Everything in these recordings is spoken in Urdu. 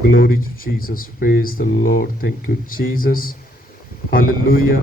Glory to Jesus. Praise the Lord. Thank you, Jesus. Hallelujah.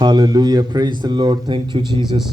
Hallelujah. Praise the Lord. Thank you, Jesus.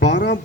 12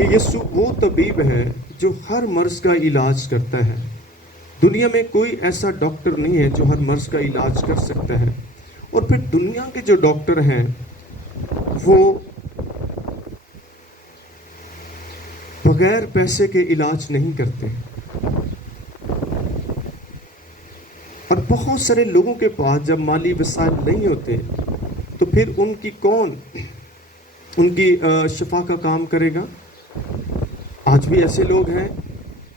کہ یسوع وہ طبیب ہے جو ہر مرض کا علاج کرتا ہے. دنیا میں کوئی ایسا ڈاکٹر نہیں ہے جو ہر مرض کا علاج کر سکتا ہے. اور پھر دنیا کے جو ڈاکٹر ہیں وہ بغیر پیسے کے علاج نہیں کرتے. اور بہت سارے لوگوں کے پاس جب مالی وسائل نہیں ہوتے تو پھر ان کی کون ان کی شفا کا کام کرے گا؟ آج بھی ایسے لوگ ہیں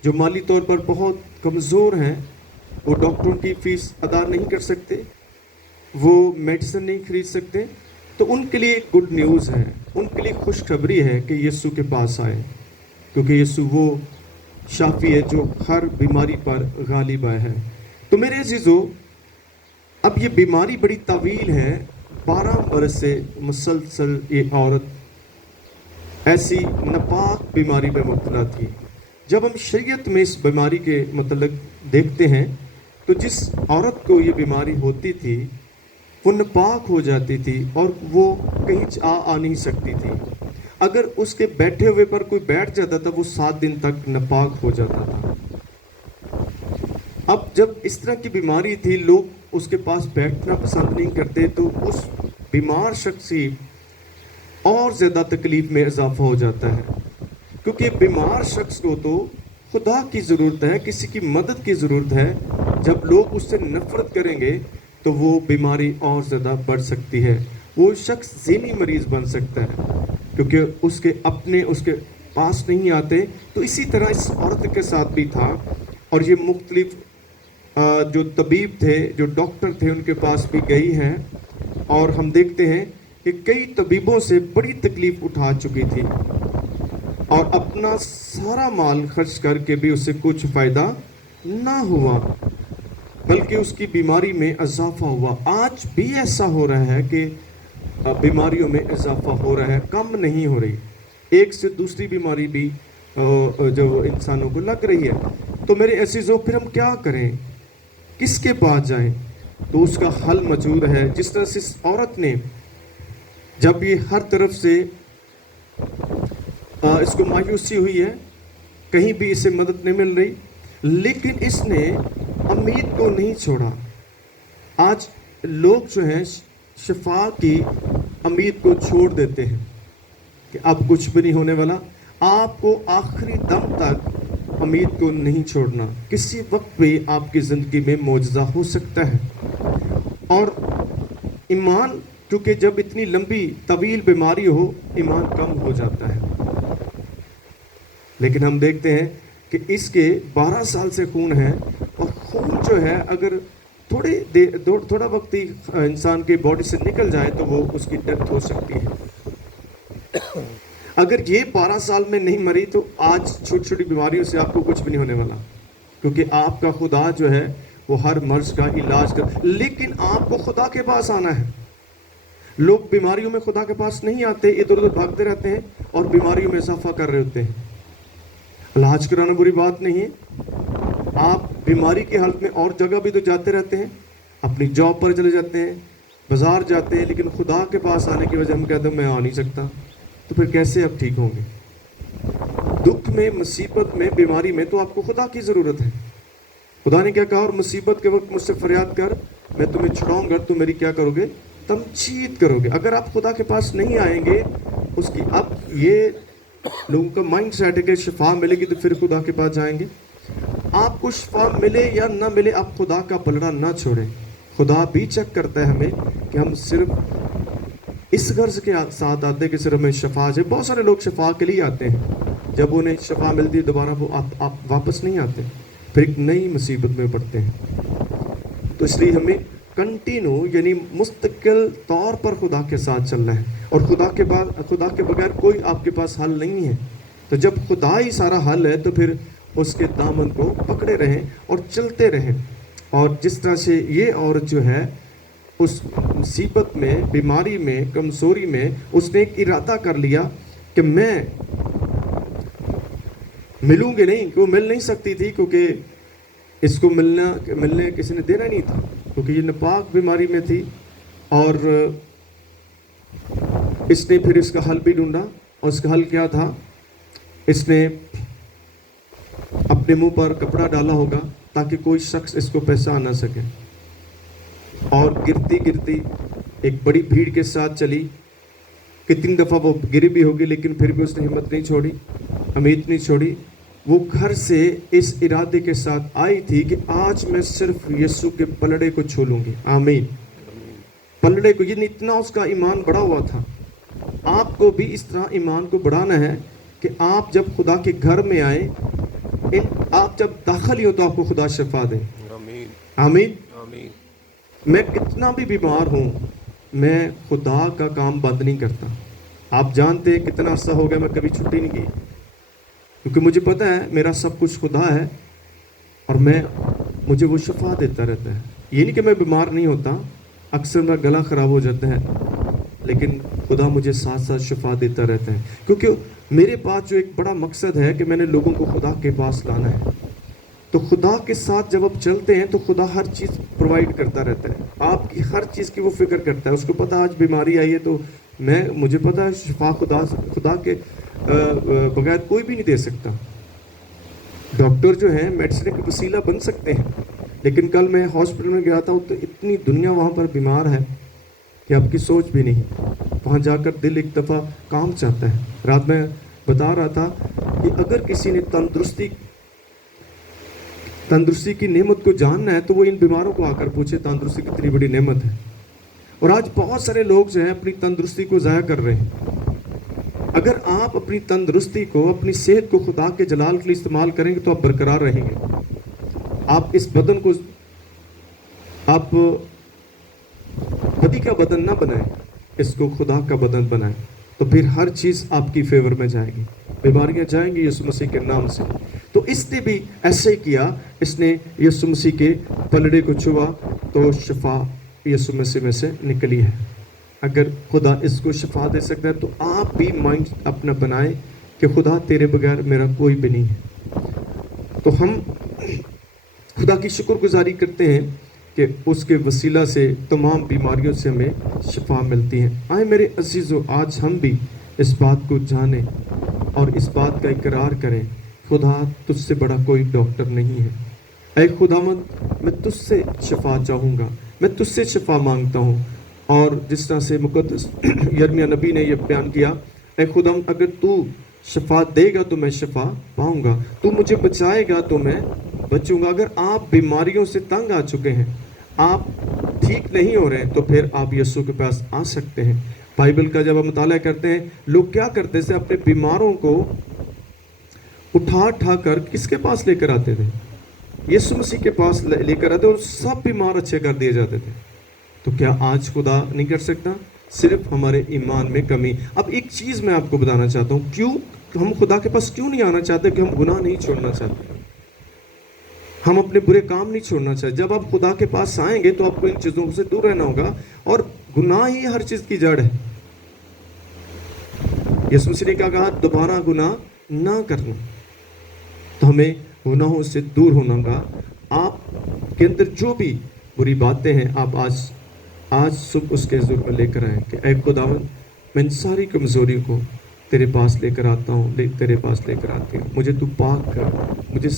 جو مالی طور پر بہت کمزور ہیں. وہ ڈاکٹروں کی فیس ادا نہیں کر سکتے, وہ میڈیسن نہیں خرید سکتے. تو ان کے لیے گڈ نیوز ہے, ان کے لیے خوشخبری ہے کہ یسوع کے پاس آئے, کیونکہ یسوع وہ شافی ہے جو ہر بیماری پر غالب ہے. تو میرے عزیزو, اب یہ بیماری بڑی طویل ہے. 12 برس سے مسلسل یہ عورت ایسی ناپاک بیماری میں مبتلا تھی. جب ہم شریعت میں اس بیماری کے متعلق دیکھتے ہیں تو جس عورت کو یہ بیماری ہوتی تھی وہ ناپاک ہو جاتی تھی اور وہ کہیں آ نہیں سکتی تھی. اگر اس کے بیٹھے ہوئے پر کوئی بیٹھ جاتا تھا وہ 7 دن تک ناپاک ہو جاتا تھا. اب جب اس طرح کی بیماری تھی, لوگ اس کے پاس بیٹھنا پسند نہیں کرتے, تو اس بیمار شخص کی اور زیادہ تکلیف میں اضافہ ہو جاتا ہے. کیونکہ بیمار شخص کو تو خدا کی ضرورت ہے, کسی کی مدد کی ضرورت ہے. جب لوگ اس سے نفرت کریں گے تو وہ بیماری اور زیادہ بڑھ سکتی ہے. وہ شخص ذہنی مریض بن سکتا ہے کیونکہ اس کے اپنے اس کے پاس نہیں آتے. تو اسی طرح اس عورت کے ساتھ بھی تھا. اور یہ مختلف جو طبیب تھے, جو ڈاکٹر تھے, ان کے پاس بھی گئی ہیں. اور ہم دیکھتے ہیں کہ کئی طبیبوں سے بڑی تکلیف اٹھا چکی تھی اور اپنا سارا مال خرچ کر کے بھی اسے کچھ فائدہ نہ ہوا, بلکہ اس کی بیماری میں اضافہ ہوا. آج بھی ایسا ہو رہا ہے کہ بیماریوں میں اضافہ ہو رہا ہے, کم نہیں ہو رہی. ایک سے دوسری بیماری بھی جو انسانوں کو لگ رہی ہے. تو میرے عزیزوں, پھر ہم کیا کریں, کس کے پاس جائیں؟ تو اس کا حل موجود ہے. جس طرح سے اس عورت نے, جب یہ ہر طرف سے اس کو مایوسی ہوئی ہے, کہیں بھی اسے مدد نہیں مل رہی, لیکن اس نے امید کو نہیں چھوڑا. آج لوگ جو ہیں شفا کی امید کو چھوڑ دیتے ہیں کہ اب کچھ بھی نہیں ہونے والا. آپ کو آخری دم تک امید کو نہیں چھوڑنا. کسی وقت بھی آپ کی زندگی میں معجزہ ہو سکتا ہے. اور ایمان, کیونکہ جب اتنی لمبی طویل بیماری ہو, ایمان کم ہو جاتا ہے. لیکن ہم دیکھتے ہیں کہ اس کے 12 سال سے خون ہے, اور خون جو ہے اگر تھوڑا وقت ہی انسان کے باڈی سے نکل جائے تو وہ اس کی ڈیتھ ہو سکتی ہے. اگر یہ 12 سال میں نہیں مری تو آج چھوٹی چھوٹی بیماریوں سے آپ کو کچھ بھی نہیں ہونے والا, کیونکہ آپ کا خدا جو ہے وہ ہر مرض کا علاج کر. لیکن آپ کو خدا کے پاس آنا ہے. لوگ بیماریوں میں خدا کے پاس نہیں آتے, ادھر ادھر بھاگتے رہتے ہیں اور بیماریوں میں اضافہ کر رہے ہوتے ہیں. علاج کرانا بری بات نہیں ہے. آپ بیماری کی حالت میں اور جگہ بھی تو جاتے رہتے ہیں, اپنی جاب پر چلے جاتے ہیں, بازار جاتے ہیں, لیکن خدا کے پاس آنے کی وجہ ہم کہتے ہیں میں آ نہیں سکتا. تو پھر کیسے آپ ٹھیک ہوں گے؟ دکھ میں, مصیبت میں, بیماری میں تو آپ کو خدا کی ضرورت ہے. خدا نے کیا کہا, اور مصیبت کے وقت مجھ سے فریاد کر, میں تمہیں چھڑاؤں گا, تم میری کیا کرو گے؟ تمجید کرو گے. اگر آپ خدا کے پاس نہیں آئیں گے, اس کی اب یہ لوگوں کا مائنڈ سیٹ ہے کہ شفا ملے گی تو پھر خدا کے پاس جائیں گے. آپ کو شفا ملے یا نہ ملے, آپ خدا کا پلڑا نہ چھوڑیں. خدا بھی چیک کرتا ہے ہمیں کہ ہم صرف اس غرض کے ساتھ آتے کہ صرف ہمیں شفا جائے. بہت سارے لوگ شفا کے لیے آتے ہیں, جب انہیں شفا ملتی ہے دوبارہ وہ آپ واپس نہیں آتے, پھر ایک نئی مصیبت میں پڑتے ہیں. تو اس لیے ہمیں کنٹینیو یعنی مستقل طور پر خدا کے ساتھ چلنا ہے, اور خدا کے بغیر کوئی آپ کے پاس حل نہیں ہے. تو جب خدا ہی سارا حل ہے تو پھر اس کے دامن کو پکڑے رہیں اور چلتے رہیں. اور جس طرح سے یہ عورت جو ہے اس مصیبت میں, بیماری میں, کمزوری میں, اس نے ایک ارادہ کر لیا کہ میں ملوں گی نہیں, کہ وہ مل نہیں سکتی تھی کیونکہ اس کو ملنے کسی نے دینا نہیں تھا, کیونکہ یہ ناپاک بیماری میں تھی. اور اس نے پھر اس کا حل بھی ڈھونڈا, اور اس کا حل کیا تھا اس نے اپنے منہ پر کپڑا ڈالا ہوگا تاکہ کوئی شخص اس کو پہچان نہ سکے، اور گرتی گرتی ایک بڑی بھیڑ کے ساتھ چلی. کتنی دفعہ وہ گری بھی ہوگی لیکن پھر بھی اس نے ہمت نہیں چھوڑی، امید نہیں چھوڑی. وہ گھر سے اس ارادے کے ساتھ آئی تھی کہ آج میں صرف یسوع کے پلڑے کو چھو لوں گی. آمین. پلڑے کو، یہ اتنا اس کا ایمان بڑا ہوا تھا. آپ کو بھی اس طرح ایمان کو بڑھانا ہے کہ آپ جب خدا کے گھر میں آئیں، آپ جب داخل ہی ہو تو آپ کو خدا شفا دیں. آمین. میں کتنا بھی بیمار ہوں، میں خدا کا کام بند نہیں کرتا. آپ جانتے ہیں کتنا عرصہ ہو گیا میں کبھی چھٹی نہیں کی، کیونکہ مجھے پتا ہے میرا سب کچھ خدا ہے اور مجھے وہ شفا دیتا رہتا ہے. یہ نہیں کہ میں بیمار نہیں ہوتا، اکثر میرا گلا خراب ہو جاتا ہے، لیکن خدا مجھے ساتھ ساتھ شفا دیتا رہتا ہے، کیونکہ میرے پاس جو ایک بڑا مقصد ہے کہ میں نے لوگوں کو خدا کے پاس لانا ہے. تو خدا کے ساتھ جب آپ چلتے ہیں تو خدا ہر چیز پرووائڈ کرتا رہتا ہے، آپ کی ہر چیز کی وہ فکر کرتا ہے. اس کو پتا آج بیماری آئی ہے تو مجھے پتا ہے شفا خدا کے بغیر کوئی بھی نہیں دے سکتا. ڈاکٹر جو ہیں میڈیسن کا وسیلہ بن سکتے ہیں، لیکن کل میں ہاسپٹل میں گیا تھا تو اتنی دنیا وہاں پر بیمار ہے کہ آپ کی سوچ بھی نہیں. وہاں جا کر دل ایک دفعہ کام چاہتا ہے. رات میں بتا رہا تھا کہ اگر کسی نے تندرستی کی نعمت کو جاننا ہے تو وہ ان بیماروں کو آ کر پوچھے تندرستی کتنی بڑی نعمت ہے. اور آج بہت سارے لوگ جو ہیں اپنی تندرستی کو ضائع کر رہے ہیں. اگر آپ اپنی تندرستی کو، اپنی صحت کو خدا کے جلال کے لیے استعمال کریں گے تو آپ برقرار رہیں گے. آپ اس بدن کو آپ بدی کا بدن نہ بنائیں، اس کو خدا کا بدن بنائیں، تو پھر ہر چیز آپ کی فیور میں جائے گی، بیماریاں جائیں گی یسوع مسیح کے نام سے. تو اس نے بھی ایسے ہی کیا، اس نے یسوع مسیح کے پلڑے کو چھوا تو شفا یسوع مسیح میں سے نکلی ہے. اگر خدا اس کو شفا دے سکتا ہے تو آپ بھی مائنڈ اپنا بنائیں کہ خدا تیرے بغیر میرا کوئی بھی نہیں ہے. تو ہم خدا کی شکر گزاری کرتے ہیں کہ اس کے وسیلہ سے تمام بیماریوں سے ہمیں شفا ملتی ہے. آئے میرے عزیزو، آج ہم بھی اس بات کو جانیں اور اس بات کا اقرار کریں، خدا تجھ سے بڑا کوئی ڈاکٹر نہیں ہے. اے خداوند، میں تجھ سے شفا چاہوں گا، میں تجھ سے شفا مانگتا ہوں. اور جس طرح سے مقدس یرمیہ نبی نے یہ بیان کیا، اے خداوند اگر تو شفا دے گا تو میں شفا پاؤں گا، تو مجھے بچائے گا تو میں بچوں گا. اگر آپ بیماریوں سے تنگ آ چکے ہیں، آپ ٹھیک نہیں ہو رہے ہیں، تو پھر آپ یسوع کے پاس آ سکتے ہیں. بائبل کا جب ہم مطالعہ کرتے ہیں، لوگ کیا کرتے تھے؟ اپنے بیماروں کو اٹھا کر کس کے پاس لے کر آتے تھے؟ یسوع مسیح کے پاس لے کر آتے اور سب بیمار اچھے کر دیے جاتے تھے. تو کیا آج خدا نہیں کر سکتا؟ صرف ہمارے ایمان میں کمی. اب ایک چیز میں آپ کو بتانا چاہتا ہوں، کیوں ہم خدا کے پاس کیوں نہیں آنا چاہتے؟ کہ ہم گناہ نہیں چھوڑنا چاہتے، ہم اپنے برے کام نہیں چھوڑنا چاہتے. جب آپ خدا کے پاس آئیں گے تو آپ کو ان چیزوں سے دور رہنا ہوگا، اور گناہ ہی ہر چیز کی جڑ ہے. یسوع مسیح نے کیا کہا؟ دوبارہ گناہ نہ کرنا. تو ہمیں گناہوں سے دور ہونا ہوگا. آپ کے اندر جو بھی بری باتیں ہیں، آپ آج صبح اس کے حضور میں لے کر آئیں کہ اے خداوند، میں ان ساری کمزوریوں کو تیرے پاس لے کر آتا ہوں، تیرے پاس لے کر آتی ہوں. مجھے تو پاک کر، مجھے